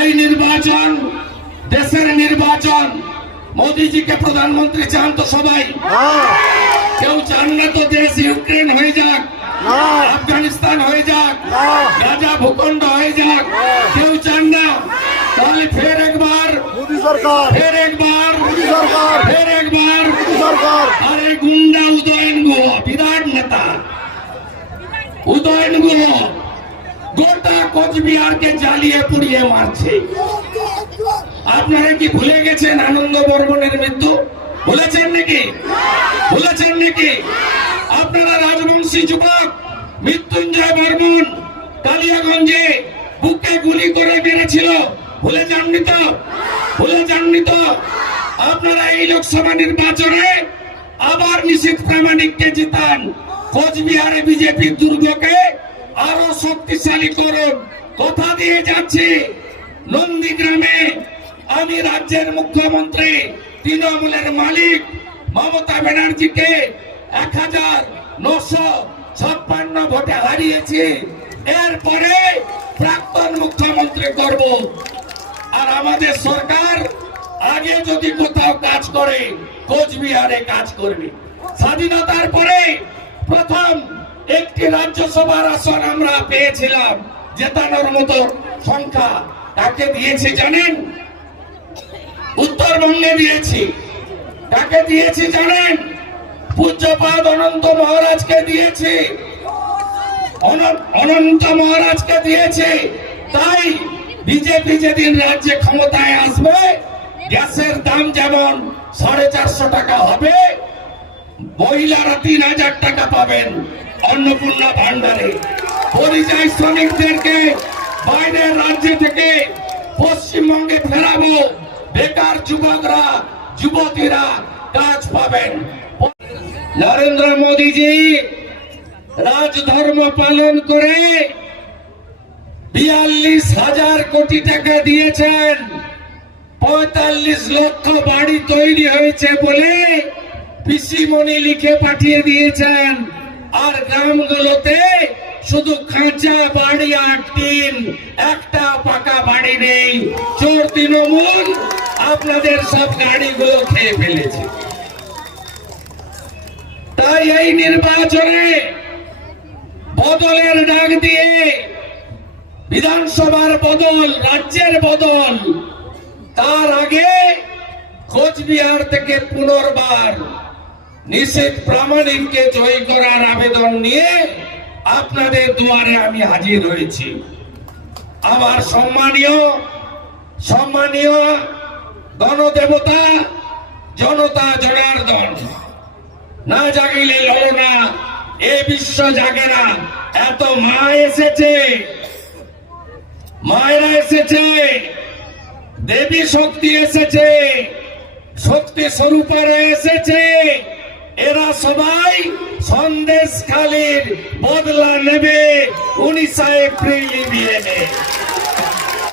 এই নির্বাচন দেশের নির্বাচন। মোদিজিকে প্রধানমন্ত্রী চান তো সবাই। কেউ চান না তো দেশ ইউক্রেন হয়ে যাক আফগানিস্তান হয়ে যাক গাজা ভূখণ্ড হয়ে যাক। কেউ চান না। তাহলে ফের একবার মোদী সরকার। ফের একবার মোদী সরকার। ফের একবার। মোদী সরকার। আরে গুন্ডা উদয়ন গুহ বিরাট নেতা। উদয়ন গুহ কোচবিহারকে জ্বালিয়ে পুড়িয়ে মারছে। আপনারা কি ভুলে গেছেন আনন্দ বর্মনের মৃত্যু? ভুলেছেন নাকি? ভুলেছেন নাকি? আপনারা রাজবংশী যুবক, মৃত্যুঞ্জয় বর্মন কালিয়াগঞ্জে বুকে গুলি করে মেরেছিল। ভুলে যাননি তো? ভুলে যাননি তো? আপনারা এই লোকসভা নির্বাচনে আবার নিশীত প্রামাণিককে জিতান। কোচবিহারে বিজেপির দুর্গকে আরও শক্তিশালী করুন। কথা দিয়ে যাচ্ছি। নন্দীগ্রামে আমি রাজ্যের মুখ্যমন্ত্রী, তৃণমূলের মালিক মমতা ব্যানার্জিকে এক হাজার নশো ছাপ্পান্ন ভোটে হারিয়েছি। এরপরে প্রাক্তন মুখ্যমন্ত্রী করব। আর আমাদের সরকার আগে যদি কোথাও কাজ করে, কোচবিহারে কাজ করবে। স্বাধীনতার পরে প্রথম একটি রাজ্যসভার আসন আমরা পেয়েছিলাম, জেতানোর মতো সংখ্যা কাকে দিয়েছি, জানেন? উত্তরবঙ্গে দিয়েছি। কাকে দিয়েছি, জানেন? পূজ্যপাদ অনন্ত মহারাজকে দিয়েছি। অন- অনন্ত মহারাজকে দিয়েছে। তাই বিজেপি যেদিন রাজ্যে ক্ষমতায় আসবে, গ্যাসের দাম যেমন সাড়ে চারশো টাকা হবে, মহিলারা তিন হাজার টাকা পাবেন। অন্নপূর্ণা ভান্ডারে। পরিযায়ী শ্রমিকদেরকে বাইরের রাজ্য থেকে পশ্চিমবঙ্গে ফেরাবো। বেকার যুবকরা, যুবতীরা কাজ পাবেন। নরেন্দ্র মোদীজি রাজধর্ম পালন করে বিয়াল্লিশ হাজার কোটি টাকা দিয়েছেন। পঁয়তাল্লিশ লক্ষ বাড়ি তৈরি হয়েছে বলে পিসিমণি লিখে পাঠিয়ে দিয়েছেন। আর গ্রামগুলোতে শুধু খাঁচা, বাড়ি আর টিন, একটা পাকা বাড়ি নেই। চোর তৃণমূল, আপনাদের সব গাড়িগুলো খেয়ে ফেলেছে। তাই এই নির্বাচনে বদলের ডাক দিয়ে বিধানসভার বদল, রাজ্যের বদল, তার আগে কোচবিহার থেকে পুনর্বার নিষেধ প্রামাণিককে জয় করার আবেদন নিয়ে আপনাদের দুয়ারে আমি হাজির হয়েছি। আমার সম্মানীয় সম্মানীয় গণদেবতা জনতা জনার্দন, না জাগিলে ললনা এ বিশ্ব জাগে না, এত মা এসেছে, মায়েরা এসেছে, দেবী শক্তি এসেছে, শক্তি স্বরূপারা এসেছে। এরা সবাই সন্দেশ খালির বদলা নেবে উনিশে এপ্রিল ইভিএমে